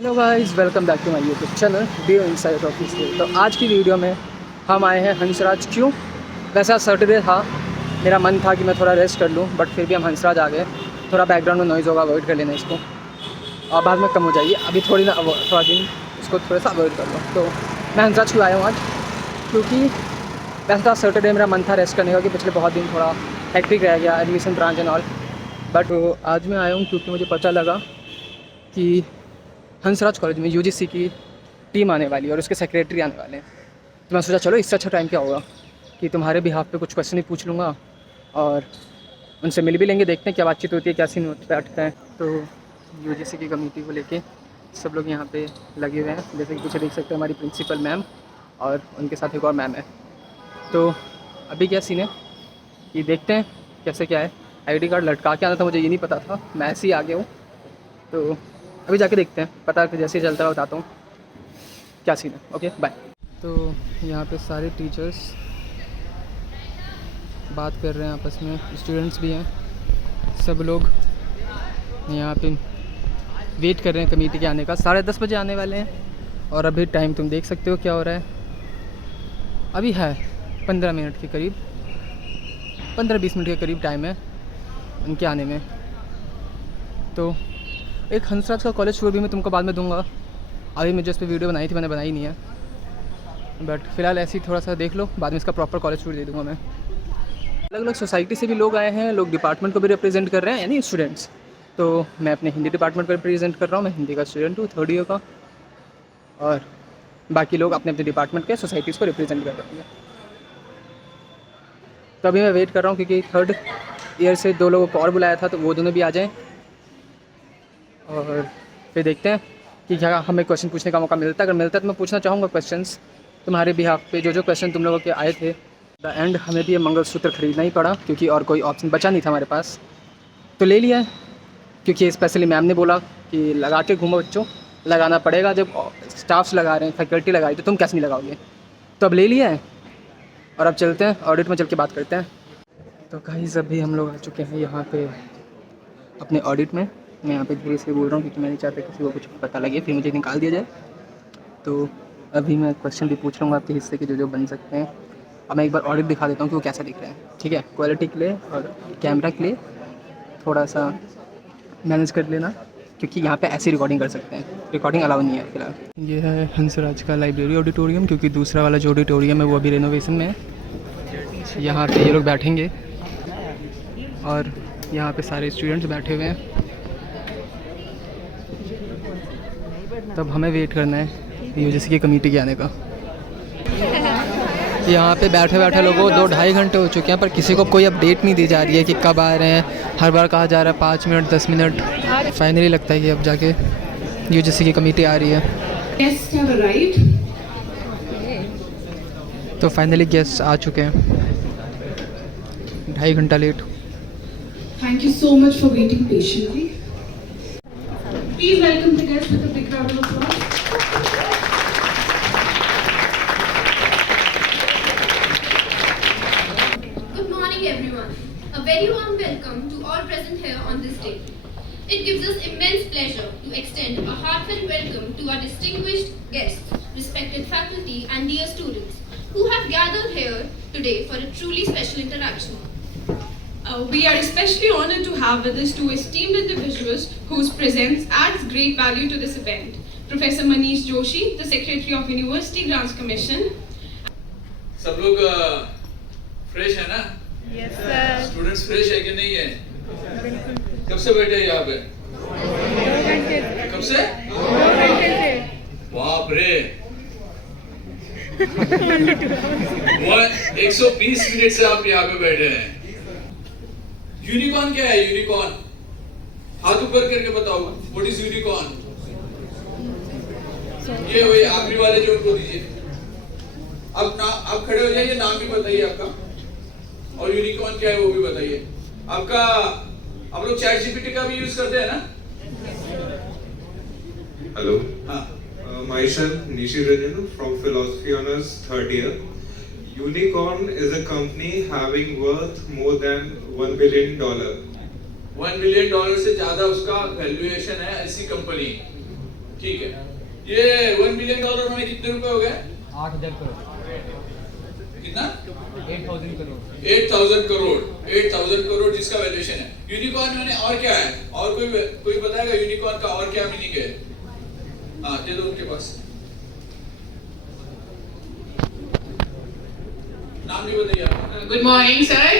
Hello guys, welcome back to my YouTube channel DO inside official. तो आज की video में हम आए हैं हंसराज। क्यों? वैसा सैटरडे था, मेरा मन था कि मैं थोड़ा रेस्ट कर लूं, बट फिर भी हम हंसराज आ गए। थोड़ा बैकग्राउंड में नॉइज़ होगा, अवॉइड कर लेना इसको, और बाद में कम हो जाइए। अभी थोड़ा दिन इसको थोड़ा सा अवॉइड कर लो। तो मैं हंसराज क्यों आया हूँ आज? क्योंकि वैसा था सैटरडे, मेरा मन था रेस्ट करने का कि पिछले बहुत दिन थोड़ा हेक्टिक रह गया, admission branch and all. But आज मैं आया हूँ क्योंकि मुझे पता लगा कि हंसराज कॉलेज में यूजीसी की टीम आने वाली है और उसके सेक्रेटरी आने वाले हैं। तो मैं सोचा चलो इससे अच्छा टाइम क्या होगा कि तुम्हारे बिहाफ पे कुछ क्वेश्चन ही पूछ लूँगा और उनसे मिल भी लेंगे, देखते हैं क्या बातचीत होती है, क्या सीन बैठता है। तो यूजीसी की कमेटी को लेके सब लोग यहाँ पे लगे हुए हैं, जैसे कि पीछे देख सकते हैं हमारी प्रिंसिपल मैम और उनके साथ एक और मैम है। तो अभी क्या सीन है कि देखते हैं कैसे क्या है। आईडी कार्ड लटका के आना था, मुझे ये नहीं पता था, मैं ऐसे ही आ गया हूँ। तो अभी जाके देखते हैं, पता है जैसे ही चलता है बताता हूँ क्या सीन है। Okay bye. तो यहाँ पे सारे टीचर्स बात कर रहे हैं आपस में, स्टूडेंट्स भी हैं, सब लोग यहाँ पे वेट कर रहे हैं कमेटी के आने का। 10:30 बजे आने वाले हैं और अभी टाइम तुम देख सकते हो क्या हो रहा है। अभी है 15 मिनट के करीब, 15-20 मिनट के करीब टाइम है उनके आने में। तो एक हंसराज का कॉलेज टूर भी मैं तुमको बाद में दूंगा। अभी मुझे इस पर वीडियो बनाई थी, मैंने बनाई नहीं है, बट फ़िलहाल ऐसे ही थोड़ा सा देख लो, बाद में इसका प्रॉपर कॉलेज टूर दे दूंगा मैं। अलग अलग सोसाइटी से भी लोग आए हैं, लोग डिपार्टमेंट को भी रिप्रेजेंट कर रहे हैं, यानी स्टूडेंट्स। तो मैं अपने हिंदी डिपार्टमेंट को रिप्रेजेंट कर रहा हूँ, मैं हिंदी का स्टूडेंट हूँ 3rd ईयर का, और बाकी लोग अपने अपने डिपार्टमेंट के सोसाइटीज़ को रिप्रेजेंट कर रहे हैं। तो अभी मैं वेट कर रहा हूँ क्योंकि 3rd ईयर से 2 लोगों को और बुलाया था, तो वो दोनों भी आ जाएँ और फिर देखते हैं कि क्या हमें क्वेश्चन पूछने का मौका मिलता है। अगर मिलता है तो मैं पूछना चाहूँगा क्वेश्चंस तुम्हारे बिहाफ पे, जो क्वेश्चन तुम लोगों के आए थे। द एंड हमें भी ये मंगलसूत्र ख़रीदना ही पड़ा क्योंकि और कोई ऑप्शन बचा नहीं था हमारे पास, तो ले लिया है क्योंकि स्पेशली मैम ने बोला कि लगा के घूमो बच्चों, लगाना पड़ेगा। जब स्टाफ्स लगा रहे हैं, फैकल्टी लगाई, तो तुम कैसे नहीं लगाओगे? तो अब ले लिया है और अब चलते हैं ऑडिट में, चल के बात करते हैं। तो गाइस अभी हम लोग आ चुके हैं यहाँ पे अपने ऑडिट में। मैं यहाँ पे धीरे से बोल रहा हूँ क्योंकि मैं नहीं चाहता किसी को कुछ पता लगे फिर मुझे निकाल दिया जाए। तो अभी मैं क्वेश्चन भी पूछ लूँगा आपके हिस्से के जो बन सकते हैं। अब मैं एक बार ऑडिट दिखा देता हूँ कि वो कैसा दिख रहा है, ठीक है? क्वालिटी के लिए और कैमरा के लिए थोड़ा सा मैनेज कर लेना, क्योंकि यहाँ पे ऐसी रिकॉर्डिंग कर सकते हैं, रिकॉर्डिंग अलाउ नहीं है फिलहाल। ये है हंसराज का लाइब्रेरी ऑडिटोरियम, क्योंकि दूसरा वाला जो ऑडिटोरियम है वो अभी रेनोवेशन में है। यहाँ पे ये लोग बैठेंगे और यहाँ पे सारे स्टूडेंट्स बैठे हुए हैं। तब हमें वेट करना है यूजीसी की कमेटी के आने का। यहाँ पे बैठे बैठे लोगों को 2-2.5 घंटे हो चुके हैं, पर किसी को कोई अपडेट नहीं दी जा रही है कि कब आ रहे हैं। हर बार कहा जा रहा है 5 मिनट 10 मिनट। फाइनली लगता है कि अब जाके यूजीसी की कमेटी आ रही है। तो फाइनली गेस्ट आ चुके हैं, 2.5 घंटा late. Thank you so much for waiting patiently. Please welcome the guests with a big round of applause. Good morning everyone. A very warm welcome to all present here on this day. It gives us immense pleasure to extend a heartfelt welcome to our distinguished guests, respected faculty and dear students who have gathered here today for a truly special interaction. We are especially honored to have with us two esteemed individuals whose presence adds great value to this event. Professor Manish Joshi, the Secretary of University Grants Commission. सब लोग fresh है ना? Yes sir. Students fresh है कि नहीं है? कब से बैठे हैं यहाँ पे? 2 घंटे से। कब से? 2 घंटे से। बाप रे! 120 मिनट से आप यहाँ पे बैठे हैं। यूनिकॉर्न क्या है? यूनिकॉर्न हाथ ऊपर करके बताओ, व्हाट इज यूनिकॉर्न? ये वही आखिरी वाले जो उनको दीजिए। अब आप खड़े हो जाइए, नाम भी बताइए आपका और यूनिकॉर्न क्या है वो भी बताइए आपका। आप लोग चैट जीपीटी का भी यूज करते हैं ना? Hello. हाँ, Myself Nishi Ranjan from Philosophy Honours 3rd year. Unicorn is a company having worth more than $1 billion. $1 billion से ज्यादा उसका वैल्यूएशन है ऐसी कंपनी। ठीक है, ये $1 बिलियन में कितने रुपए हो गए? 8,000 करोड़, कितना? 8,000 करोड़। 8,000 करोड़, 8,000 करोड़ जिसका वैल्यूएशन है। यूनिकॉर्न मैंने और क्या है? और कोई बताएगा यूनिकॉर्न का और क्या मीनिंग है? हाँ, दे दो उनके पास। नाम भी बताइए आप। Good morning, sir.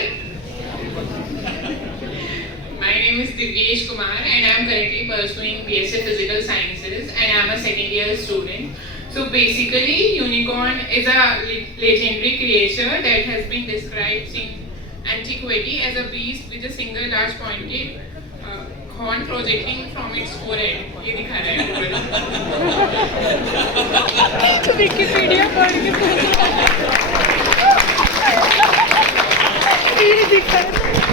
My name is Divyesh Kumar and I am currently pursuing BSc Physical Sciences and I am a second year student. So basically, unicorn is a legendary creature that has been described in antiquity as a beast with a single large pointed horn projecting from its forehead. ये दिखा रहा है Google. Wikipedia पढ़ के ये दिखा है।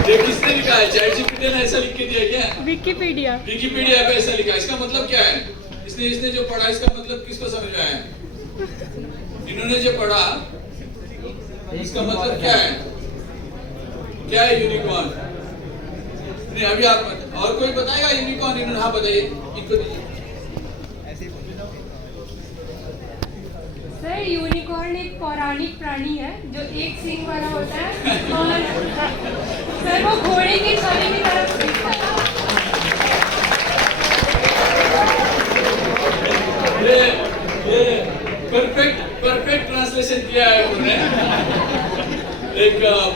ये किसने लिखा है? ChatGPT ने ऐसा लिख के दिया क्या? विकिपीडिया। विकिपीडिया पे ऐसा लिखा है। इसका मतलब क्या है? इसने जो पढ़ा इसका मतलब किसको समझ में आया? इन्होंने जो पढ़ा इसका मतलब क्या है? क्या है यूनिकॉर्न? नहीं, अभी आप और कोई बताएगा यूनिकॉर्न? इन्होंने हाँ बताइए, इनको दीजिए। सर, यूनिकॉर्न एक पौराणिक प्राणी है जो एक सींग वाला होता है और सर वो घोड़े के छाले की तरफ दिखता है। ये परफेक्ट ट्रांसलेशन किया है उन्होंने। एक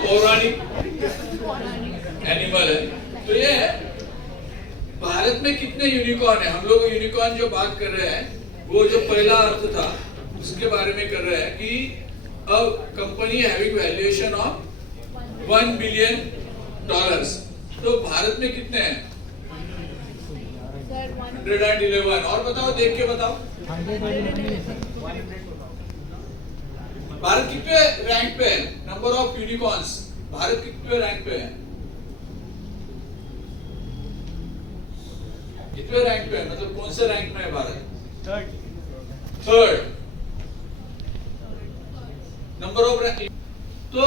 पौराणिक एनिमल है। तो ये भारत में कितने यूनिकॉर्न है? हम लोग यूनिकॉर्न जो बात कर रहे हैं वो जो पहला अर्थ था उसके बारे में कर रहे हैं कि a company having valuation of $1 billion. तो भारत में कितने हैं? 111। और बताओ, देख के बताओ, भारत कितने रैंक पे है? नंबर ऑफ यूनिकॉर्न्स भारत कितने रैंक पे है? कितने रैंक पे है? मतलब कौन से रैंक में है Bharat? Third number of rank. तो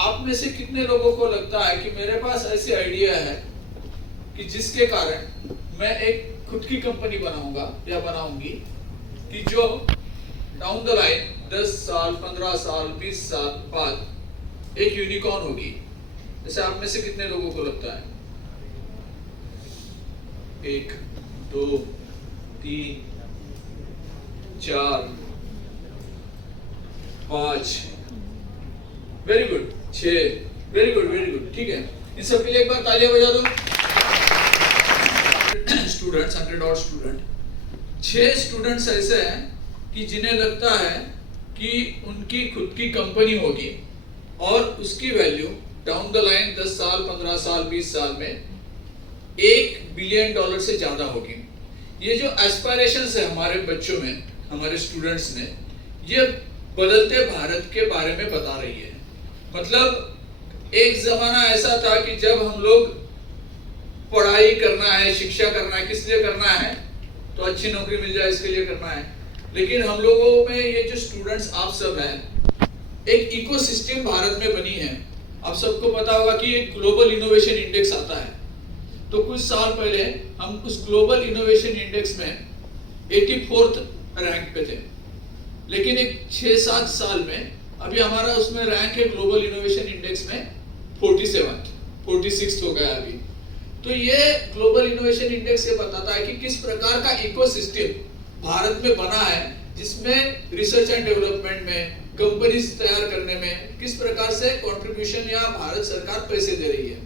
आप में से कितने लोगों को लगता है कि मेरे पास ऐसी आइडिया है कि जिसके कारण मैं एक खुद की कंपनी बनाऊंगा या बनाऊंगी कि जो डाउन द लाइन 10 साल, 15 साल, 20 साल बाद एक यूनिकॉर्न होगी? जैसे आप में से कितने लोगों को लगता है? 1 2 3 4 5, वेरी गुड, 6, वेरी गुड, ठीक है। इन सब के लिए एक बार तालियां बजा दो। स्टूडेंट्स, 100 और स्टूडेंट, 6 स्टूडेंट्स ऐसे हैं कि जिन्हें लगता है कि उनकी खुद की कंपनी होगी और उसकी वैल्यू डाउन द लाइन 10 साल, 15 साल, 20 साल में $1 बिलियन से ज्यादा होगी। ये जो एस्पायरेशंस है हमारे बच्चों में, हमारे स्टूडेंट्स में, ये बदलते भारत के बारे में बता रही है। मतलब एक जमाना ऐसा था कि जब हम लोग पढ़ाई करना है, शिक्षा करना है, किस लिए करना है? तो अच्छी नौकरी मिल जाए इसके लिए करना है। लेकिन हम लोगों में ये जो स्टूडेंट्स आप सब हैं, एक इकोसिस्टम भारत में बनी है। आप सबको पता होगा कि एक ग्लोबल इनोवेशन इंडेक्स आता है। तो कुछ साल पहले हम उस ग्लोबल इनोवेशन इंडेक्स में 84th रैंक पे थे, लेकिन एक 6-7 साल में अभी हमारा उसमें रैंक है ग्लोबल इनोवेशन इंडेक्स में 46 हो गया अभी। तो ये ग्लोबल इनोवेशन इंडेक्स ये बताता है कि किस प्रकार का इकोसिस्टम भारत में बना है, जिसमें रिसर्च एंड डेवलपमेंट में, कंपनीज तैयार करने में किस प्रकार से कंट्रीब्यूशन या भारत सरकार पैसे दे रही है।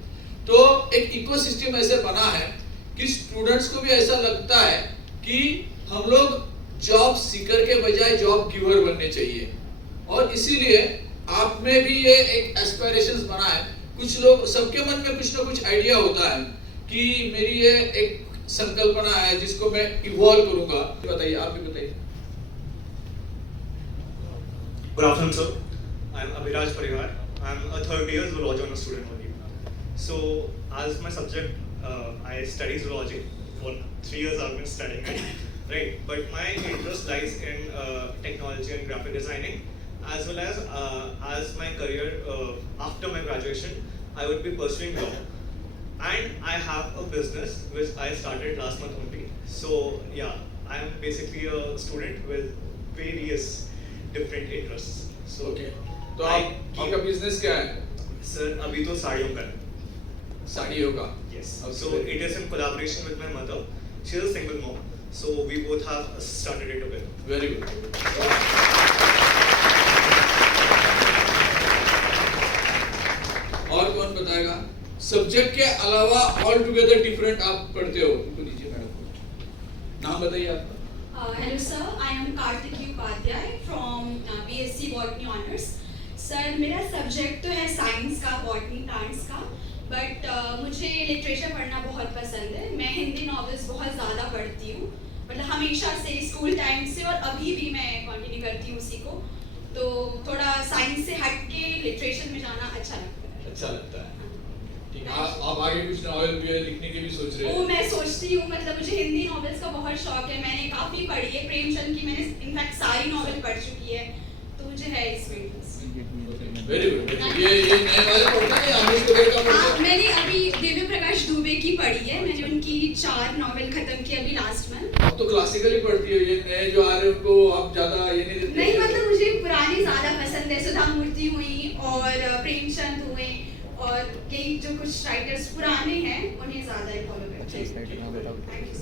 तो एक इकोसिस्टम ऐसे बना है कि स्टूडेंट्स को भी ऐसा लगता है कि हम लोग जॉब सीकर के बजाय जॉब गिवर बनने चाहिए। और इसीलिए आप में भी ये एक एस्पिरेशंस बना है। कुछ लोग, सबके मन में कुछ ना कुछ आइडिया होता है कि मेरी ये एक संकल्पना है जिसको मैं इवॉल्व करूंगा। बताइए, आप भी बताइए। Good afternoon, sir. I'm Abhiraj Parivar. I'm a third year zoology honors student only. So, as my subject, I study zoology. For 3 years I've been studying it, right? But my interest lies in technology and graphic designing, as well as my career after my graduation, I would be pursuing law. And I have a business which I started last month only. So, yeah, I am basically a student with various different interests. So okay, तो आपका business क्या है? Sir अभी तो साड़ियों का है. साड़ियों का. Yes. Okay. So it is in collaboration with my mother. She is a single mom. So we both have started it together. Very good. और कौन बताएगा? सब्जेक्ट के अलावा ऑल टुगेदर डिफरेंट आप पढ़ते हो? उनको दीजिए मैडम. नाम बताइए आपका. Hello sir, I am Kartiki Upadhyay from BSc Botany Honors. Sir मेरा सब्जेक्ट तो है साइंस का, बॉटनी प्लांट्स का, बट मुझे लिटरेचर पढ़ना बहुत पसंद है. मैं हिंदी नॉवेल्स बहुत ज़्यादा पढ़ती हूँ, मतलब हमेशा से, स्कूल टाइम से, और अभी भी मैं कंटिन्यू करती हूँ उसी को. तो थोड़ा साइंस से हट के लिटरेचर में जाना अच्छा लगता है. अच्छा लगता है. ठीक है. आप आगे कुछ नॉवेल भी लिखने की भी सोच रहे वो हैं? मैं सोचती हूँ, मतलब मुझे हिंदी नॉवेल्स का बहुत शौक है. मैंने काफ़ी पढ़ी है, प्रेमचंद की मैंने इनफैक्ट सारी नॉवेल पढ़ चुकी है, तो मुझे है इसमें इंटरेस्ट. Very good. ये नए वाले पढ़ते हैं या आमिर को देखा पढ़ते हैं? मैंने अभी दिव्य प्रकाश दुबे की पढ़ी है. मैंने उनकी 4 नॉवेल खत्म की अभी लास्ट मंथ. आप तो क्लासिकली पढ़ती हो, ये नए जो आ रहे हैं उनको आप ज्यादा ये नहीं देते? नहीं, मतलब मुझे पुरानी ज्यादा पसंद है. सुधा मूर्ति हुई और प्रेमचंद हुए, और यही जो कुछ राइटर्स पुराने हैं उन्हें ज्यादा फॉलो करते हैं. Thank you.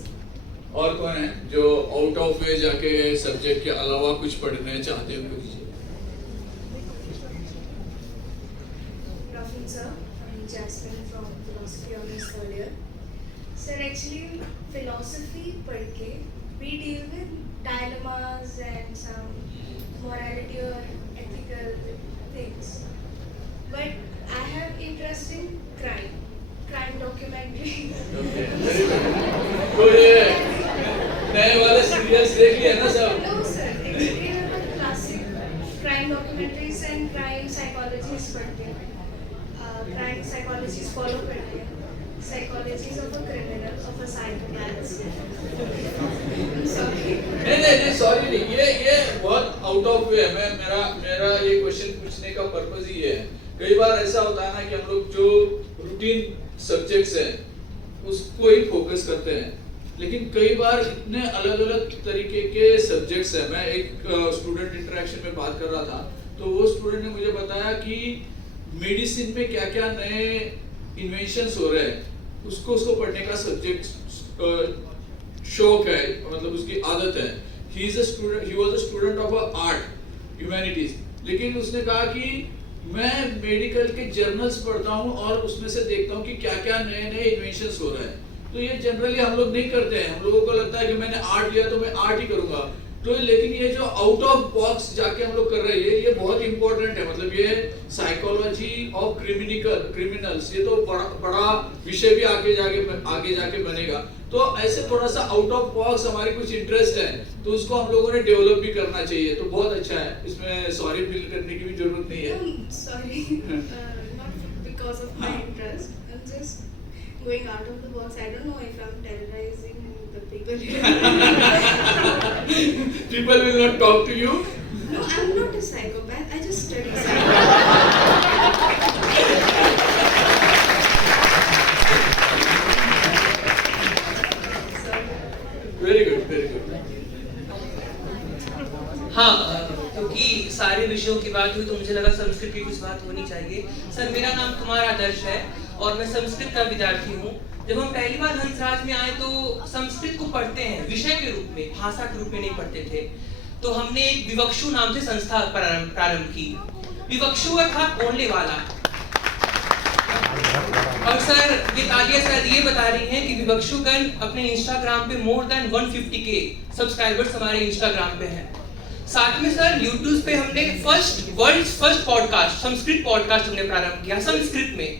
और कौन है जो आउट ऑफ वे जाके सब्जेक्ट के अलावा कुछ पढ़ना चाहते हो? कुछ Sir, I'm Jasmine from Philosophy Honors third year. Sir, actually, philosophy पढ़ के we deal with dilemmas and some morality or ethical things. But I have interest in crime documentaries. तो ये नए वाले सीरियल्स देख लिए ना सब? No, sir. Actually, I'm a classic crime documentaries and crime psychologies पढ़ते हैं. Crime psychologies follow करते हैं. Psychologies of a criminal, of a psychopath. Sorry. नहीं सॉरी नहीं. ये बहुत आउट ऑफ वे है. मेरा ये क्वेश्चन पूछने का पर्पस ही है. कई बार ऐसा होता है ना कि हम लोग जो रूटीन सब्जेक्ट्स हैं उसको ही फोकस करते हैं, लेकिन कई बार इतने अलग अलग तरीके के सब्जेक्ट्स हैं. मैं एक स्टूडेंट इंटरेक्शन में बात कर रहा था, तो वो स्टूडेंट ने मुझे बताया कि मेडिसिन में क्या क्या नए इन्वेंशंस हो रहे हैं, उसको पढ़ने का सब्जेक्ट शौक है, मतलब उसकी आदत है. He was a student of art humanities, लेकिन उसने कहा कि मैं मेडिकल के जर्नल्स पढ़ता हूँ और उसमें से देखता हूँ कि क्या क्या नए नए इन्वेंशंस हो रहे हैं. तो ये जनरली हम लोग नहीं करते हैं. हम लोगों को लगता है कि मैंने आर्ट लिया तो मैं आर्ट ही करूंगा. तो लेकिन ये जो आउट ऑफ बॉक्स जाके हम लोग कर रहे हैं, ये बहुत इंपॉर्टेंट है. मतलब ये साइकोलॉजी ऑफ क्रिमिनल्स, ये तो बड़ा विषय भी आगे जाके बनेगा. तो ऐसे थोड़ा सा आउट ऑफ बॉक्स हमारे कुछ इंटरेस्ट है, तो उसको हम लोगों ने डेवलप भी करना चाहिए. तो बहुत अच्छा है, इसमें सॉरी फील करने की भी जरूरत नहीं है. Sorry, not because of my interest. I'm just going out of the box. I don't know if I'm terrorizing the people here. People will not talk to you. No, I'm not a psychopath. I just study psychology. Very good, very good. हाँ, क्योंकि सारे विषयों की बात हुई तो मुझे लगा संस्कृत की कुछ बात होनी चाहिए. सर, मेरा नाम कुमार आदर्श है और मैं संस्कृत का विद्यार्थी हूँ. जब हम पहली बार हंसराज में आए तो संस्कृत को पढ़ते हैं विषय के रूप में, भाषा के रूप में नहीं पढ़ते थे. तो हमने एक विवक्षु नाम से संस्था प्रारंभ की. विवक्षु अर्थात बोलने वाला. और सर, ये तालियां शायद ये बता रही हैं कि विवक्षुगण अपने इंस्टाग्राम पे मोर देन 150K सब्सक्राइबर्स हमारे इंस्टाग्राम पे हैं. साथ में सर यूट्यूब पे हमने world's first podcast, Sanskrit podcast हमने प्रारंभ किया संस्कृत में,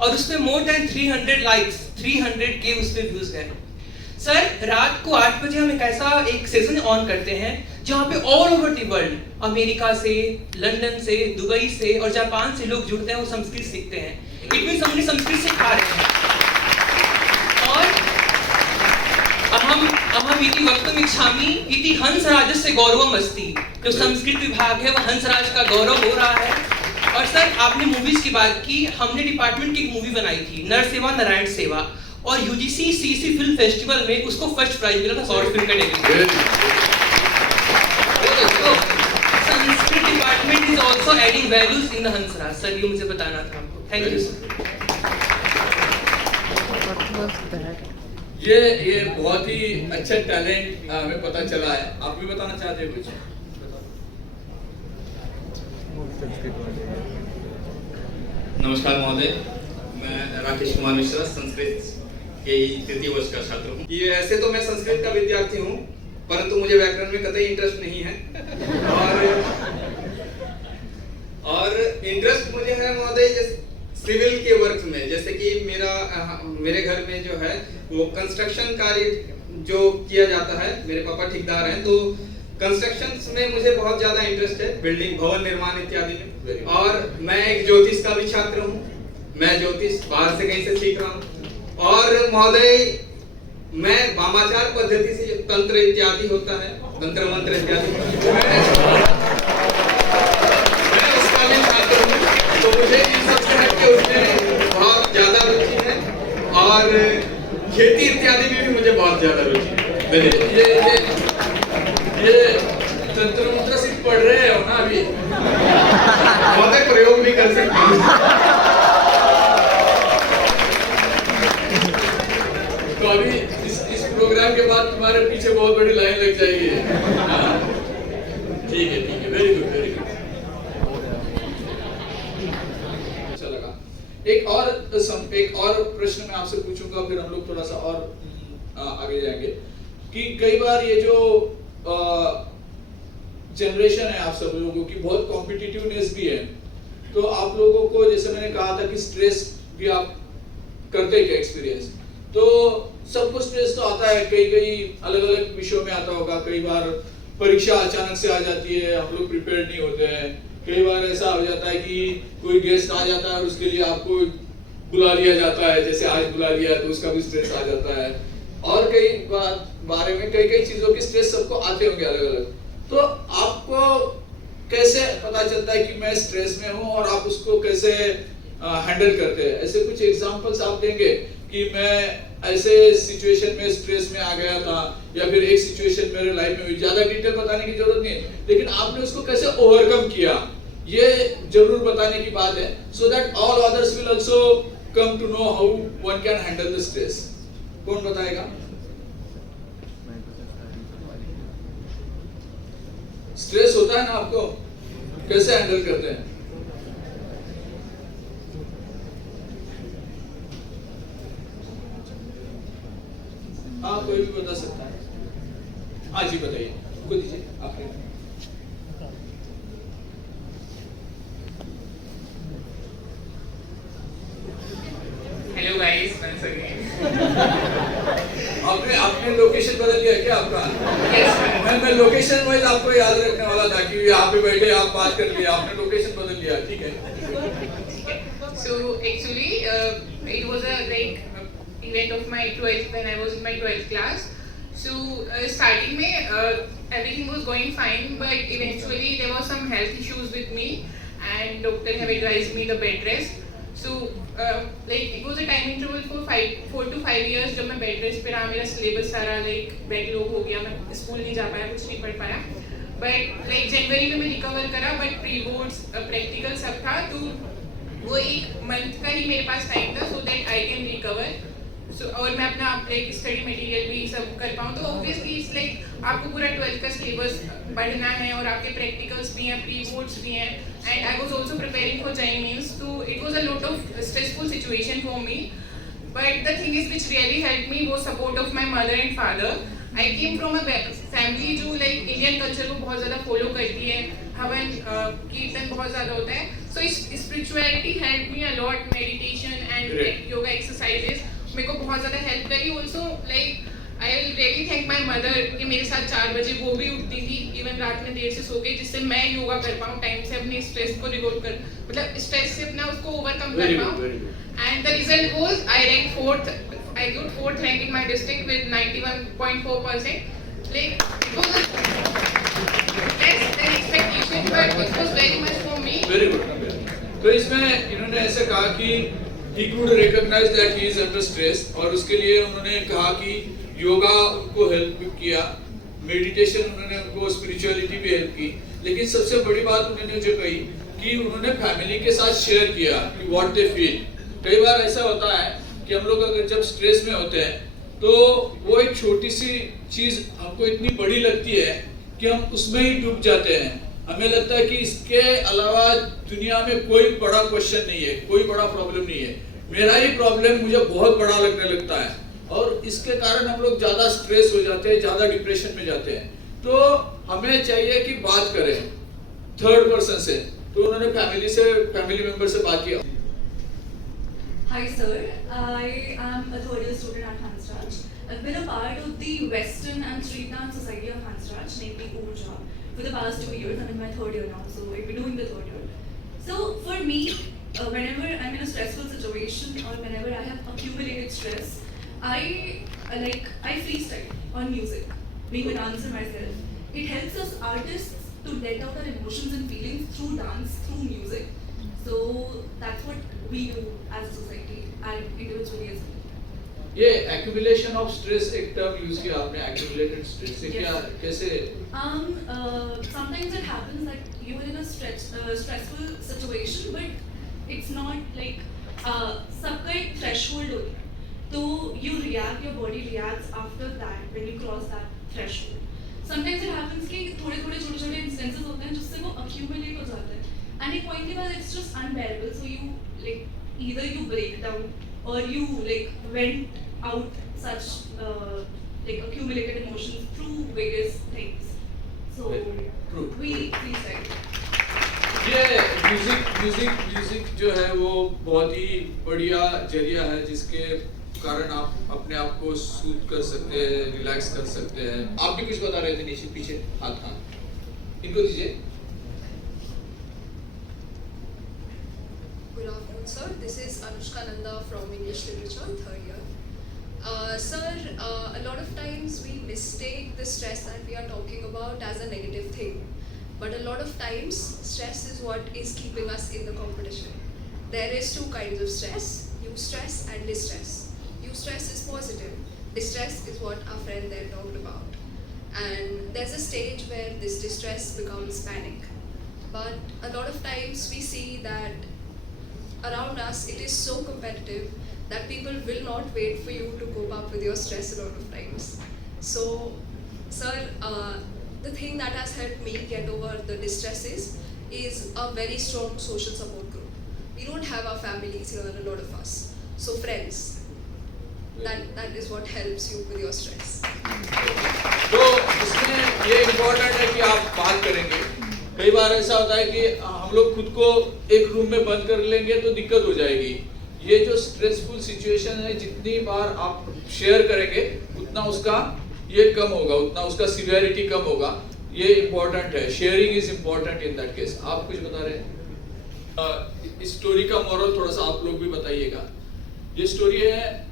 और उसमें मोर देन 300 लाइक्स, 300K उस पे व्यूज गए. सर, रात को 8 बजे हम एक सेशन ऑन करते हैं जहाँ पे all over the world, America से, लंदन से, दुबई से और जापान से लोग जुड़ते हैं, वो संस्कृत सीखते हैं. इट मींस हमने संस्कृत सिखा रहे हैं. और अहम इति वक्तुम इच्छामि इति हंसराजस्य गौरवम अस्ति. जो संस्कृत विभाग है वो हंसराज का गौरव हो रहा है. और सर, आपने मूवीज की बात की. हमने डिपार्टमेंट की एक मूवी बनाई थी, नर सेवा नारायण सेवा. और यूजीसी सीसी फिल्म फेस्टिवल में उसको फर्स्ट प्राइज मिला था शॉर्ट फिल्म कैटेगरी में। Sanskrit department is also adding values in the Hansraj. Sir ये मुझे बताना था आपको। Thank you sir. ये बहुत ही अच्छा टैलेंट हमें पता चला है। आप भी बताना चाहते हैं कुछ? नमस्कार महोदय, मैं राकेश कुमार मिश्रा संस्कृत के ही तृतीय वर्ष का छात्र हूँ। ये ऐसे तो मैं संस्कृत का विद्यार्थी हूँ, परंतु मुझे व्याकरण में कतई इंटरेस्ट नहीं है। और इंटरेस्ट मुझे है महोदय सिविल के वर्क में, जैसे कि मेरे घर में जो है वो कंस्ट्रक्शन कार्य जो किया जाता है, मेरे पापा ठेकेदार हैं, तो कंस्ट्रक्शन में मुझे बहुत ज्यादा इंटरेस्ट है, बिल्डिंग भवन निर्माण इत्यादि में। और मैं एक ज्योतिष का भी छात्र हूँ, मैं ज्योतिष बाहर से कहीं से सीख रहा हूँ। और महोदय मैं वामाचार पद्धति से जो तंत्र इत्यादि होता है, तंत्र मंत्र इत्यादि, मैं उसका भी छात्र हूँ। तो मुझे इन सबसे हटके उसमें बहुत ज्यादा रुचि है और खेती इत्यादि में भी मुझे बहुत ज्यादा रुचि है। ये तंत्र मंत्र सिर्फ पढ़ रहे हो ना अभी? बहुत प्रयोग भी कर सकते हैं। तो अभी इस प्रोग्राम के बाद तुम्हारे पीछे बहुत बड़ी लाइन लग जाएगी। ठीक है, वेरी गुड, वेरी गुड। अच्छा लगा। एक और प्रश्न मैं आपसे पूछूंगा, फिर हम लोग थोड़ा सा और आगे जाएंगे कि कई बार ये जो जनरेशन है आप सब लोगों की, बहुत कॉम्पिटिटिवनेस भी है। तो आप लोगों को, जैसे मैंने कहा था कि स्ट्रेस भी आप करते क्या एक्सपीरियंस, तो सबको स्ट्रेस तो आता है, कई अलग अलग विषयों में आता होगा। कई बार परीक्षा अचानक से आ जाती है, हम लोग प्रिपेयर्ड नहीं होते हैं। कई बार ऐसा हो जाता है कि कोई गेस्ट आ जाता है और उसके लिए आपको बुला लिया जाता है, जैसे आज बुला लिया तो उसका भी स्ट्रेस आ जाता है। और कई बारे में कई चीजों के स्ट्रेस सबको आते होंगे अलग अलग। तो आपको कैसे पता चलता है कि मैं स्ट्रेस में हूँ और आप उसको कैसे हैंडल करते हैं? ऐसे कुछ एग्जांपल्स आप देंगे कि मैं ऐसे सिचुएशन में स्ट्रेस में आ गया था, या फिर एक सिचुएशन मेरे लाइफ में हुई, ज्यादा डिटेल बताने की जरूरत नहीं है, लेकिन आपने उसको कैसे ओवरकम किया, ये जरूर बताने की बात है, so that all others will also come to know how one can handle the stress. कौन बताएगा? स्ट्रेस होता है ना आपको, कैसे हैंडल करते हैं? हाँ, कोई भी बता सकता है। हाँ जी, बताइए, को दीजिए आपने। Hello guys, once again. आपने लोकेशन बदल लिया क्या आपका? Yes, मैं लोकेशन वाइज आपको याद रखने वाला था कि यहाँ पे बैठे आप बात कर लिया, आपने लोकेशन बदल लिया, ठीक है? So actually, it was a event of my 12th when I was in my 12th class. So starting में everything was going fine, but eventually there was some health issues with me, and doctor have advised me the bed rest. So it was a time interval for 4 to 5 years जब मैं bed rest पे रहा। मेरा syllabus सारा backlog हो गया, मैं school नहीं जा पाया, कुछ नहीं पढ़ पाया। But जनवरी में मैं रिकवर करा, but प्री बोर्ड्स प्रैक्टिकल सब था, तो वो एक मंथ का ही मेरे पास टाइम था so that I can recover. और मैं अपना स्टडी मटेरियल भी सब कर पाऊँ, तो ऑब्वियसली इट्स आपको पूरा 12th का सिलेबस पढ़ना है और आपके प्रैक्टिकल्स भी हैं, प्री बोर्ड्स भी हैं, and I was also preparing for JEE mains, तो it was a lot of stressful situation for me. But the thing is which really help me वो support of my mother and father. I came from a family जो Indian culture को बहुत ज़्यादा follow करती है, हवन कीर्तन बहुत ज़्यादा होता है, so spirituality help me a lot, meditation and yoga exercises मेरे को बहुत ज़्यादा हेल्प करी। Also I will really thank my mother कि मेरे साथ 4 बजे वो भी उठती थी, इवन रात में देर से सो गई, जिससे मैं योगा कर पाऊँ, टाइम से अपने स्ट्रेस को रिवॉल्व कर, मतलब स्ट्रेस से अपना उसको ओवरकम कर पाऊँ। And the result was I rank 4th, I got 4th rank in my district with 91.4%. It was less than expectation, but it was very much for me. Very good. तो इसमें इन्होंने ऐसे कहा कि he could recognize that he is under stress, और उसके लिए उन्होंने कहा कि योगा उनको हेल्प किया, मेडिटेशन उन्होंने उनको, स्पिरिचुअलिटी भी हेल्प की, लेकिन सबसे बड़ी बात उन्होंने जो कही कि उन्होंने फैमिली के साथ शेयर किया कि व्हाट दे फील। कई बार ऐसा होता है कि हम लोग अगर जब स्ट्रेस में होते हैं तो वो एक छोटी सी चीज हमको इतनी बड़ी लगती है कि हम उसमें ही डूब जाते हैं। हमें लगता है कि इसके अलावा दुनिया में कोई बड़ा क्वेश्चन नहीं है, कोई बड़ा प्रॉब्लम नहीं है, मेरा ही प्रॉब्लम मुझे बहुत बड़ा लगने लगता है, और इसके कारण हम लोग ज्यादा स्ट्रेस हो जाते हैं, ज्यादा डिप्रेशन में जाते हैं। तो हमें चाहिए कि बात करें थर्ड पर्सन से। तो उन्होंने फैमिली मेंबर से बात किया। Hi sir, I am a third year student at Hansraj. I've been a part of the Western and Street Dance Society of Hansraj, namely Urja, for the past 2 years. I'm in my third year now, so I'll be doing the third year. So for me, whenever I'm in a stressful situation or whenever I have accumulated stress, I freestyle on music, being a dancer myself. It helps us artists to let out our emotions and feelings through dance, through music. So that's what we do as a society and individually as well. ये accumulation of stress एक term use किया आपने, accumulated stress से क्या कैसे? Sometimes it happens that you are in a stressful situation, but it's not like सबका एक threshold होता है, तो you react, your body reacts after that when you cross that threshold. Sometimes it happens कि थोड़े छोटे instances होते हैं जिससे वो accumulate हो जाते हैं, and एक point के बाद it's just unbearable, so you like either you break down or you like vent out such like accumulated emotions through various things. So we freestyle. ये म्यूजिक जो है वो बहुत ही बढ़िया जरिया है जिसके कारण आप अपने आप को सूद कर सकते हैं, रिलैक्स कर सकते हैं। आप भी कुछ बता रहे थे नीचे पीछे हाथ इनको दीजिए। Good afternoon, sir. This is Anushka Nanda from English Literature, third year. Sir, a lot of times we mistake the stress that we are talking about as a negative thing. But a lot of times, stress is what is keeping us in the competition. There is two kinds of stress, eustress and distress. Eustress is positive. Distress is what our friend there talked about. And there's a stage where this distress becomes panic. But a lot of times we see that around us it is so competitive that people will not wait for you to cope up with your stress a lot of times. So, sir, the thing that has helped me get over the distresses is a very strong social support group. We don't have our families here, a lot of us. So friends, that is what helps you with your stress. तो इसमें ये important है कि आप बात करेंगे। कई बार ऐसा होता है कि हम लोग खुद को एक रूम में बंद कर लेंगे तो दिक्कत हो जाएगी। ये जो स्ट्रेसफुल सिचुएशन है, जितनी बार आप शेयर करेंगे उतना उसका ये कम होगा, उतना उसका सिवियरिटी कम होगा। ये इम्पोर्टेंट है, sharing is important in that case. आप कुछ बता रहे हैं? इस स्टोरी का मोरल थोड़ा सा आप लोग भी बताइएगा। ये स्टोरी है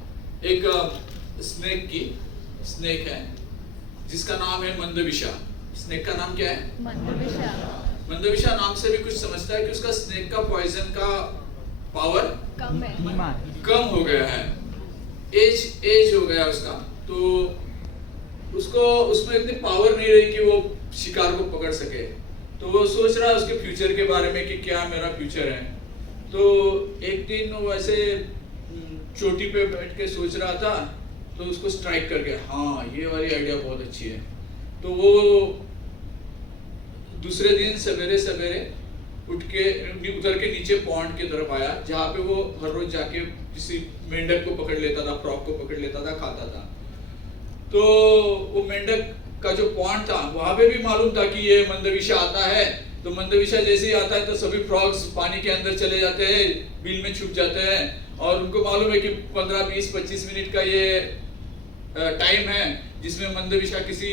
एक स्नेक की। स्नेक है जिसका नाम है मंदविशा। स्नेक का नाम क्या है? मंदविशा। मंदविशा नाम से भी कुछ समझता है कि उसका स्नेक का पॉइजन का पावर कम हो गया है, एज हो गया उसका, तो उसको उसमें इतनी पावर नहीं रही कि वो शिकार को पकड़ सके। तो वो सोच रहा है उसके फ्यूचर के बारे में कि क्या मेरा फ्यूचर है। तो एक दिन वो ऐसे चोटी पे बैठ के सोच रहा था तो उसको स्ट्राइक कर गया, हाँ ये वाली आइडिया बहुत अच्छी है। तो वो दूसरे दिन सवेरे सवेरे उतर के नीचे पॉन्ड की तरफ आया जहाँ पे वो हर रोज जाके किसी मेंढक को पकड़ लेता था, फ्रॉग को पकड़ लेता था, खाता था। तो वो मेंढक का जो पॉन्ड था वहां पे भी मालूम था कि ये मंदविशा आता है। तो मंदविशा जैसे ही आता है तो सभी फ्रॉग्स पानी के अंदर चले जाते हैं, बिल में छुप जाते हैं, और उनको मालूम है कि 15, 20, 25 मिनट का ये टाइम है जिसमें मंदविशा किसी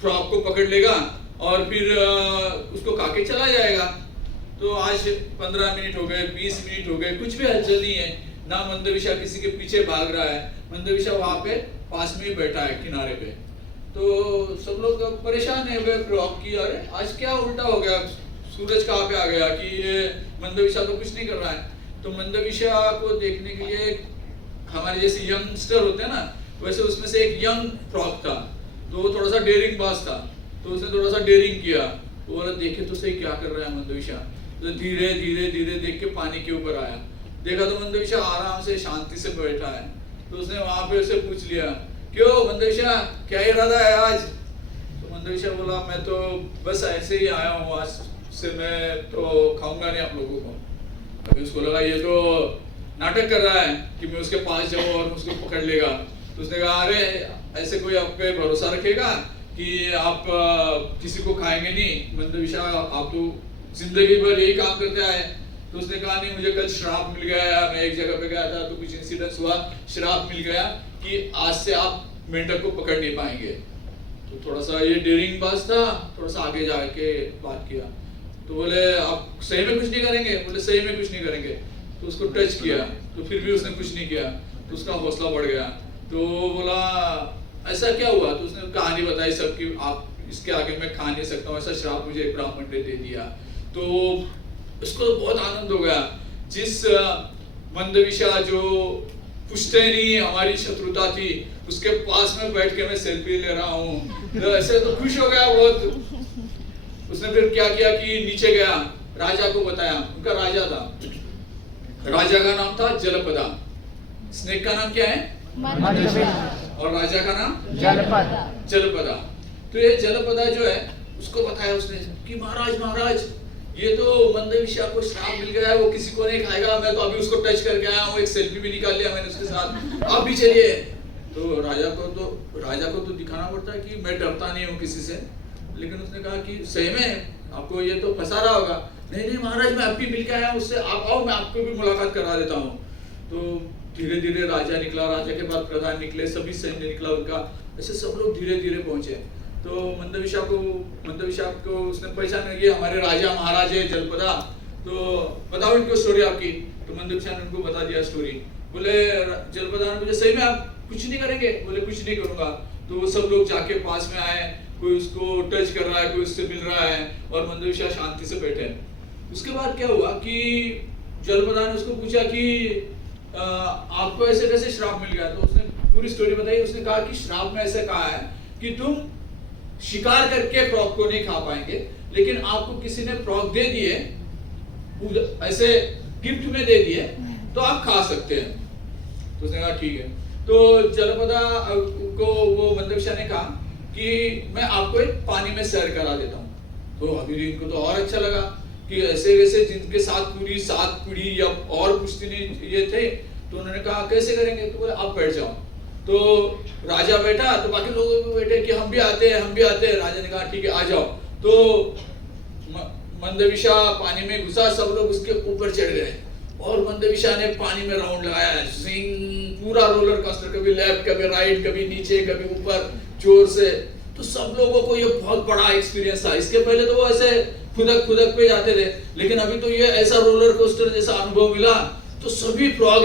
फ्रॉग को पकड़ लेगा और फिर उसको खा के चला जाएगा। तो आज 15 मिनट हो गए, 20 मिनट हो गए, कुछ भी हलचल नहीं है, ना मंदविशा किसी के पीछे भाग रहा है। मंदविशा वहां पे पास में ही बैठा है किनारे पे। तो सब लोग परेशान है फ्रॉग की, अरे आज क्या उल्टा हो गया, सूरज कहाँ पे आ गया कि ये मंदविशा तो कुछ नहीं कर रहा है। तो मंदविशा को देखने के लिए हमारे जैसे यंगस्टर होते हैं ना, वैसे उसमें से एक यंग फ्रॉग था, तो वो थोड़ा सा डेयरिंग बाज था, तो उसने थोड़ा सा डेयरिंग किया। वो बोला देखे तो सही क्या कर रहा है मंदविशा, तो धीरे धीरे धीरे देख के पानी के ऊपर आया, देखा तो मंदविशा आराम से शांति से बैठा है। तो उसने वहां पे उसे पूछ लिया, क्यों मंदविशा क्या इरादा है आज? तो मंदविशा बोला मैं तो बस ऐसे ही आया हूँ, आज से मैं तो खाऊंगा नहीं आप लोगों को। अभी उसको लगा ये तो नाटक कर रहा है कि मैं उसके पास जाऊँ और उसको पकड़ लेगा। तो उसने कहा अरे ऐसे कोई आप पे भरोसा रखेगा कि आप किसी को खाएंगे नहीं? मंदविशा आप तो जिंदगी भर यही काम करते आए। तो उसने कहा नहीं, मुझे कल श्राप मिल गया, मैं एक जगह पे गया था तो कुछ इंसिडेंस हुआ, श्राप मिल गया कि आज से आप मेंढक को पकड़ नहीं पाएंगे। तो थोड़ा सा ये डेयरिंग बाज था, थोड़ा सा आगे जाके बात किया। तो बोले आप सही में कुछ नहीं करेंगे? बोले सही में कुछ नहीं करेंगे। तो उसको टच किया तो फिर भी उसने कुछ नहीं किया, तो उसका हौसला बढ़ गया। तो बोला ऐसा क्या हुआ? तो उसने कहानी बताई सब कि आप इसके आगे मैं खा नहीं सकता हूँ, ऐसा श्राप मुझे एक ब्राह्मण ने दे दिया। तो उसको बहुत आनंद हो गया। जिस मंदविशा जो पुश्तैनी हमारी शत्रुता थी उसके पास में बैठ के मैं सेल्फी ले रहा हूँ, तो ऐसे तो खुश हो गया बहुत। उसने फिर क्या किया कि नीचे गया, राजा को बताया, उनका राजा था, राजा का नाम था जलपदा, स्नेक का नाम क्या है? और राजा का नाम जलपदा। तो ये जलपदा जो है उसको बताया उसने कि महाराज महाराज ये तो मंदविशा को श्राप मिल गया है, वो किसी को नहीं खाएगा, मैं तो अभी उसको टच करके आया हूँ, एक सेल्फी भी निकाल लिया मैंने उसके साथ, आप भी चलिए। तो राजा को तो दिखाना पड़ता है कि मैं डरता नहीं हूँ किसी से, लेकिन उसने कहा कि सही में आपको ये तो फंसा रहा होगा। नहीं नहीं महाराज मैं अभी मिल के आया हूँ उससे, आप आओ मैं आपको भी मुलाकात करा देता हूँ। तो धीरे धीरे राजा निकला, राजा के बाद प्रधान निकले, सभी सैन्य निकला उनका, ऐसे सब लोग धीरे धीरे पहुंचे। तो मंदविशा को उसने पहचाना, ये हमारे राजा महाराज है जलपदा, तो बताओ इनको स्टोरी आपकी। तो मंदविशा ने उनको बता दिया स्टोरी। बोले जलपदा ने मुझे सही में आप कुछ नहीं करेंगे? बोले कुछ नहीं करूंगा। तो वो सब लोग जाके पास में आए, कोई उसको टच कर रहा है, कोई उससे मिल रहा है, और मंदविशा शांति से बैठे। उसके बाद क्या हुआ कि जलपदा ने उसको पूछा कि आपको ऐसे कैसे श्राप मिल गया? तो उसने पूरी स्टोरी बताई। उसने कहा कि श्राप में ऐसे कहा है कि तुम शिकार करके फ्रॉग को नहीं खा पाएंगे, लेकिन आपको किसी ने फ्रॉग दे दिए, ऐसे गिफ्ट में दे दिए, तो आप खा सकते हैं। तो उसने कहा ठीक है। तो जलपदा को वो मंदविशा ने कहा कि मैं आपको एक पानी में सैर करा देता हूँ। तो अभी इनको तो और अच्छा लगा कि ऐसे वैसे जिनके साथ पूरी 7 पीढ़ी या और पुश्तैनी ये थे, तो उन्होंने कहा कैसे करेंगे? तो बोले आप बैठ जाओ। तो राजा बैठा, तो बाकी लोग भी बैठे कि हम भी आते हैं, हम भी आते हैं। राजा ने कहा ठीक है आ जाओ। तो मंदविशा पानी में घुसा, सब लोग उसके ऊपर चढ़ गए और मंदविशा ने पानी में राउंड लगाया, पूरा रोलर कोस्टर, कभी लेफ्ट कभी राइट, कभी नीचे कभी ऊपर, जोर से। तो सब लोगों को ये बहुत बड़ा एक्सपीरियंस था। इसके पहले तो वो ऐसे खुदक पे जाते थे, लेकिन अभी तो ये ऐसा रोलर कोस्टर जैसा अनुभव मिला। तो सभी फ्रॉग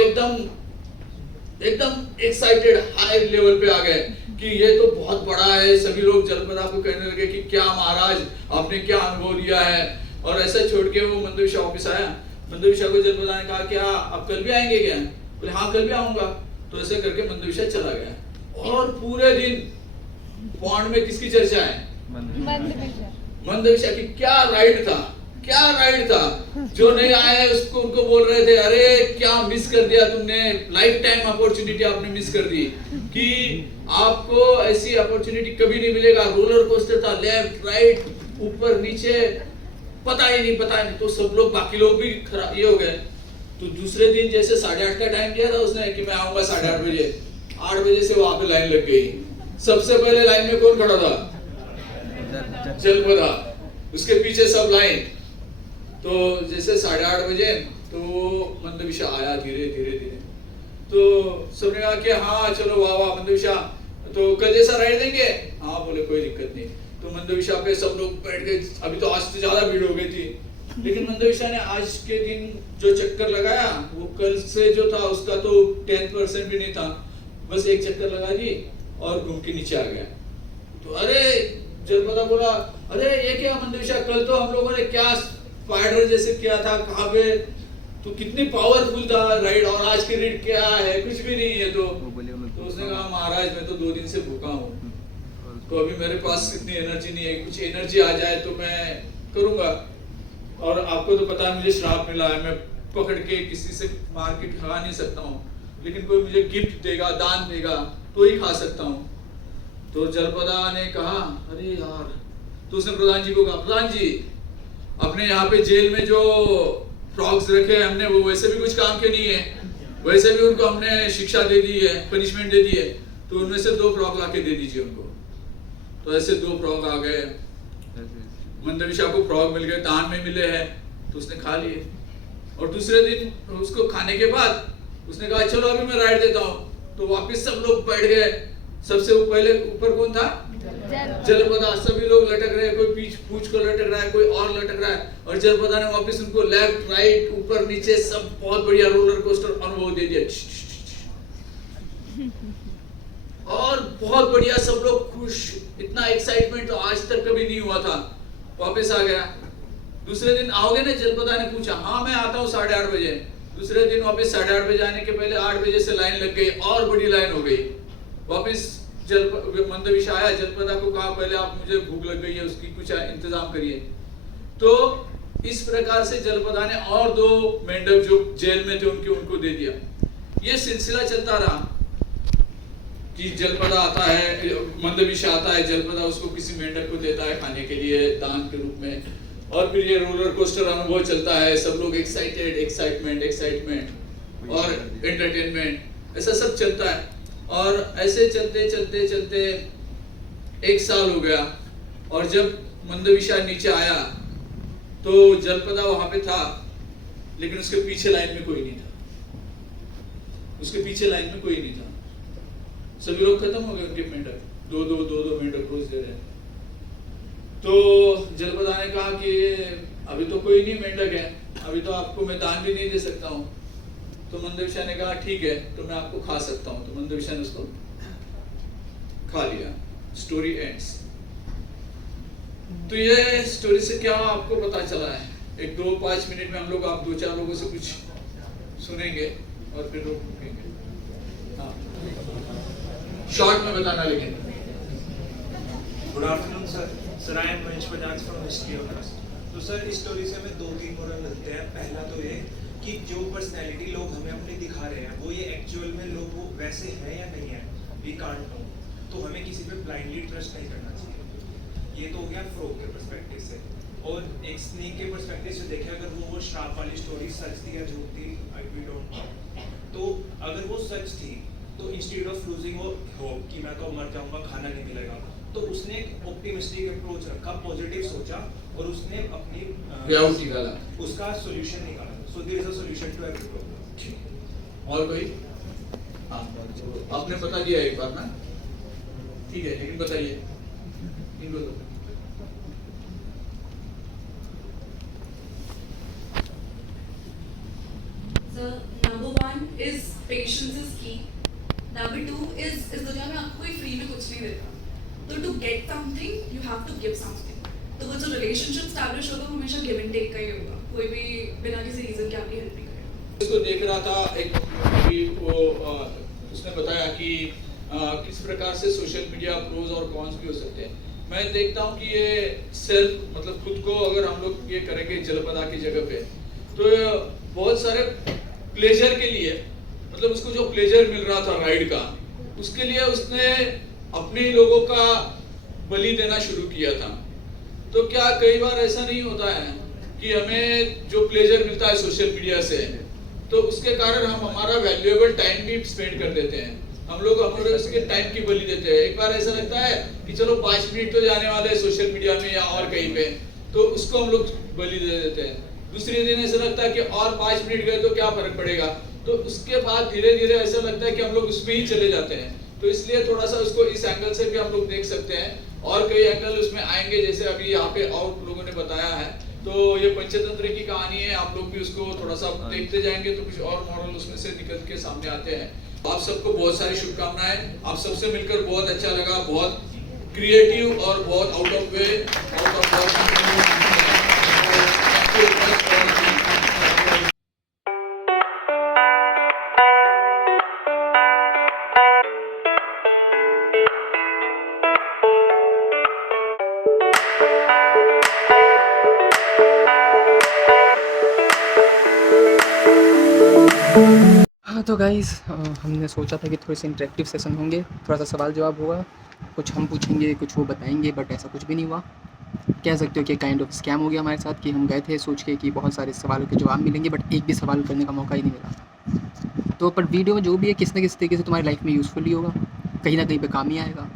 एकदम एक्साइटेड हाई लेवल पे आ गए कि ये तो बहुत बड़ा है। सभी लोग जलपदा को कहने लगे कि क्या महाराज आपने क्या अनुभव लिया है। और ऐसा छोड़ के वो मंदविशा वापस आया। मंदविशा को जलपदा ने कहा क्या आप कल भी आएंगे क्या? बोले हाँ कल भी आऊंगा। तो ऐसे करके मंदविशा चला गया और पूरे दिन पौंड में किसकी चर्चा है? मंदविशा की। क्या राइड था। जो नहीं आए उसको उनको बोल रहे थे अरे क्या मिस कर दिया तुमने, लाइफ टाइम अपॉर्चुनिटी आपने मिस कर दी कि आपको ऐसी अपॉर्चुनिटी कभी नहीं मिलेगा। रोलर कोस्टर था, लेफ्ट राइट ऊपर नीचे, पता ही नहीं। तो सब लोग बाकी लोग भी ये हो गए। तो दूसरे दिन जैसे 8:30 का टाइम दिया था उसने कि मैं आऊंगा 8:30 बजे, 8 बजे से वहां पे लाइन लग गई। सबसे पहले लाइन में कौन खड़ा था? जलपदा, उसके पीछे सब लाइन। तो जैसे 8:30 बजे तो मंदविशा आया धीरे। तो सबने कहा कि हाँ चलो वाह मंदविशा, तो कल जैसा राइड देंगे? हाँ बोले कोई दिक्कत नहीं। तो मंदविशा पे सब लोग बैठ गए। अभी तो आज से ज्यादा भीड़ हो गई थी, लेकिन मंदविशा ने आज के दिन जो चक्कर लगाया वो कल से जो था उसका तो 10% भी नहीं था। बस एक चक्कर लगा दी और घूम के नीचे आ गया। तो अरे जलपदा बोला अरे ये क्या मंदविशा, कल तो हम लोगों ने क्या स्पाइडर जैसे किया था, कहाँ पे तो कितनी पावरफुल था राइड, और आज की रीड क्या है, कुछ भी नहीं है। तो उसने कहा महाराज मैं तो 2 दिन से भूखा हूँ, तो अभी मेरे पास इतनी एनर्जी नहीं है, कुछ एनर्जी आ जाए तो मैं करूँगा। और आपको तो पता है मुझे श्राप मिला है, मैं पकड़ के किसी से मार के खा नहीं सकता हूँ, लेकिन कोई मुझे गिफ्ट देगा, दान देगा तो ही खा सकता हूँ। तो जलपदा ने कहा अरे यार, तो उसने प्रधान जी को कहा प्रधान जी अपने यहाँ पे जेल में जो फ्रॉग्स रखे हैं हमने, वो वैसे भी कुछ काम के नहीं है, वैसे भी उनको हमने शिक्षा दे दी है, पनिशमेंट दे दी है, तो उनमें से 2 फ्रॉग लाके दे दीजिए उनको। तो ऐसे 2 फ्रॉग आ गए, मंदविशा को फ्रॉग मिल गए, दान में मिले हैं, तो उसने खा लिए। और दूसरे दिन उसको खाने के बाद उसने कहा चलो अभी मैं राइड देता हूँ। तो वापस सब लोग बैठ गए, सबसे पहले ऊपर कौन था, जलपदा। सभी लोग लटक रहे हैं, कोई पूछ को लटक रहा है, कोई और लटक रहा है, और जलपदा ने वापस उनको लेफ्ट राइट ऊपर नीचे सब बहुत बढ़िया रोलर कोस्टर अनुभव दे दिया, और बहुत बढ़िया, सब लोग खुश, इतना एक्साइटमेंट तो आज तक कभी नहीं हुआ था। वापस आ गया। दूसरे दिन आओगे ना, जलपदा ने पूछा, हाँ मैं आता हूँ 8:30 बजे। दूसरे दिन वापस 8:30 बजे आने के पहले 8 बजे से लाइन लग गई, और बड़ी लाइन हो गई। वापस मंदविशा आया, जलपदा को कहा पहले आप, मुझे भूख लग गई है, उसकी कुछ इंतजाम करिए। तो इस प्रकार से जलपदा ने और 2 मेंढक जो जेल में थे उनको दे दिया। ये सिलसिला चलता रहा कि जलपदा आता है, मंदविशा आता है, जलपदा उसको किसी मेंढक को देता है खाने के लिए दान के रूप में, और फिर ये रोलर कोस्टर अनुभव चलता है, सब लोग एक्साइटमेंट और एंटरटेनमेंट, ऐसा सब चलता है। और ऐसे चलते चलते चलते 1 साल हो गया, और जब मंदविशा नीचे आया तो जलपदा वहां पे था, लेकिन उसके पीछे लाइन में कोई नहीं था, उसके पीछे लाइन में कोई नहीं था। सभी लोग खत्म हो गए, उनके मेंढक, 2 मेंढक रोज दे रहे हैं। तो जलपदा ने कहा कि अभी तो कोई नहीं मेंढक है, अभी तो आपको मैं दान भी नहीं दे सकता हूँ। तो मंदविशा ने कहा ठीक है, तो मैं आपको खा सकता हूँ। तो मंदविशा ने उसको खा लिया। Story ends. तो ये स्टोरी से क्या आपको पता चला है? 1-2-5 मिनट में हम लोग आप 2-4 लोगों से कुछ सुनेंगे और फिर लोग रुकेंगे। हाँ, शॉर्ट में बताना लेकिन। Good afternoon sir. Sir I am Mahesh Bajaj from history honours. तो सर इस स्टोरी से हमें 2-3 मोरल मिलते हैं। पहला तो ये कि जो पर्सनैलिटी लोग हमें अपनी दिखा रहे हैं वो ये एक्चुअल में लोग वो वैसे है या नहीं है, वी कांट नो। तो हमें किसी पे ब्लाइंडली ट्रस्ट नहीं करना चाहिए। ये तो हो गया फ्रॉग के पर्सपेक्टिव से। और एक स्नेक के पर्सपेक्टिव से देखें, अगर वो श्राप वाली स्टोरी सच थी या झूठ थी, वी डोंट नो। तो अगर वो सच थी तो इंस्टेड ऑफ लूजिंग वो होप कि मैं तो मर जाऊंगा, खाना नहीं मिलेगा, तो उसने एक ऑप्टिमिस्टिक अप्रोच रखा, पॉजिटिव सोचा, और उसने अपनी निकाला, उसका सॉल्यूशन निकाला। So there is a solution to every problem. और कोई? हाँ, आपने बता दिया एक बार ना, ठीक है, लेकिन बताइए इनको तो। So number 1 is patience is key. Number 2 is दुनिया में आपको कोई फ्री में कुछ नहीं देता, तो to get something you have to give something. तो वो जो रिलेशनशिप स्टैब्लिश होगा वो हमेशा गिव एंड टेक का ही होगा, कोई भी बिना किसी रीजन के आपकी हेल्प नहीं करेगा। इसको देख रहा था एक अभी वो उसने बताया कि किस प्रकार से सोशल मीडिया प्रोज और कॉन्स भी हो सकते हैं। मैं देखता हूँ कि ये सेल्फ मतलब खुद को अगर हम लोग ये करेंगे जलपदा की जगह पे, तो बहुत सारे प्लेजर के लिए, मतलब उसको जो प्लेजर मिल रहा था राइड का, उसके लिए उसने अपने लोगों का बलि देना शुरू किया था। तो क्या कई बार ऐसा नहीं होता है कि हमें जो प्लेजर मिलता है सोशल मीडिया से, तो उसके कारण हम हमारा वैल्यूएबल टाइम भी स्पेंड कर देते हैं, हम लोग हमारे उसके टाइम की बलि देते हैं। एक बार ऐसा लगता है कि चलो 5 मिनट तो जाने वाले हैं सोशल मीडिया में या और कहीं पे, तो उसको हम लोग बलि दे देते हैं। दूसरे दिन ऐसा लगता है कि और 5 मिनट गए तो क्या फर्क पड़ेगा, तो उसके बाद धीरे धीरे ऐसा लगता है कि हम लोग उसमें ही चले जाते हैं। तो इसलिए थोड़ा सा उसको इस एंगल से भी हम लोग देख सकते हैं, और कई एंगल उसमें आएंगे, जैसे अभी यहाँ पे और लोगों ने बताया है। तो ये पंचतंत्र की कहानी है, आप लोग भी उसको थोड़ा सा देखते जाएंगे तो कुछ और मॉडल उसमें से निकल के सामने आते हैं। आप सबको बहुत सारी शुभकामनाएं, आप सबसे मिलकर बहुत अच्छा लगा, बहुत क्रिएटिव और बहुत out of way, out of तो गाइस हमने सोचा था कि थोड़े से इंटरेक्टिव सेशन होंगे, थोड़ा सा सवाल जवाब होगा, कुछ हम पूछेंगे कुछ वो बताएंगे, बट ऐसा कुछ भी नहीं हुआ। कह सकते हो कि काइंड ऑफ स्कैम हो गया हमारे साथ कि हम गए थे सोच के कि बहुत सारे सवालों के जवाब मिलेंगे, बट एक भी सवाल करने का मौका ही नहीं मिला। तो पर वीडियो में जो भी है किसी न किसी तरीके से तुम्हारी लाइफ में यूज़फुल ही होगा, कहीं ना कहीं पे काम ही आएगा।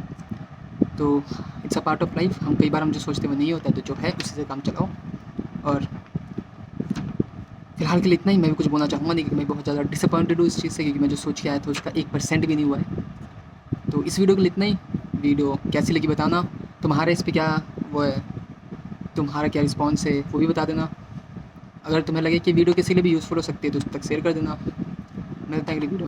तो it's a part of life. कई बार हम जो सोचते वो नहीं होता, तो जो है उसी से काम चलाओ। और फिलहाल के लिए इतना ही। मैं भी कुछ बोलना चाहूँगा नहीं क्योंकि मैं बहुत ज़्यादा डिसअपॉइंटेड हूँ इस चीज़ से, क्योंकि मैं जो सोच के आया था उसका 1% भी नहीं हुआ है। तो इस वीडियो के लिए इतना ही। वीडियो कैसी लगी बताना, तुम्हारे इस पर क्या वो है, तुम्हारा क्या रिस्पॉन्स है वो भी बता देना। अगर तुम्हें लगे कि वीडियो किसी लिए भी यूज़फुल हो सकती है तो उस तक शेयर कर देना। मिलता है अगली वीडियो।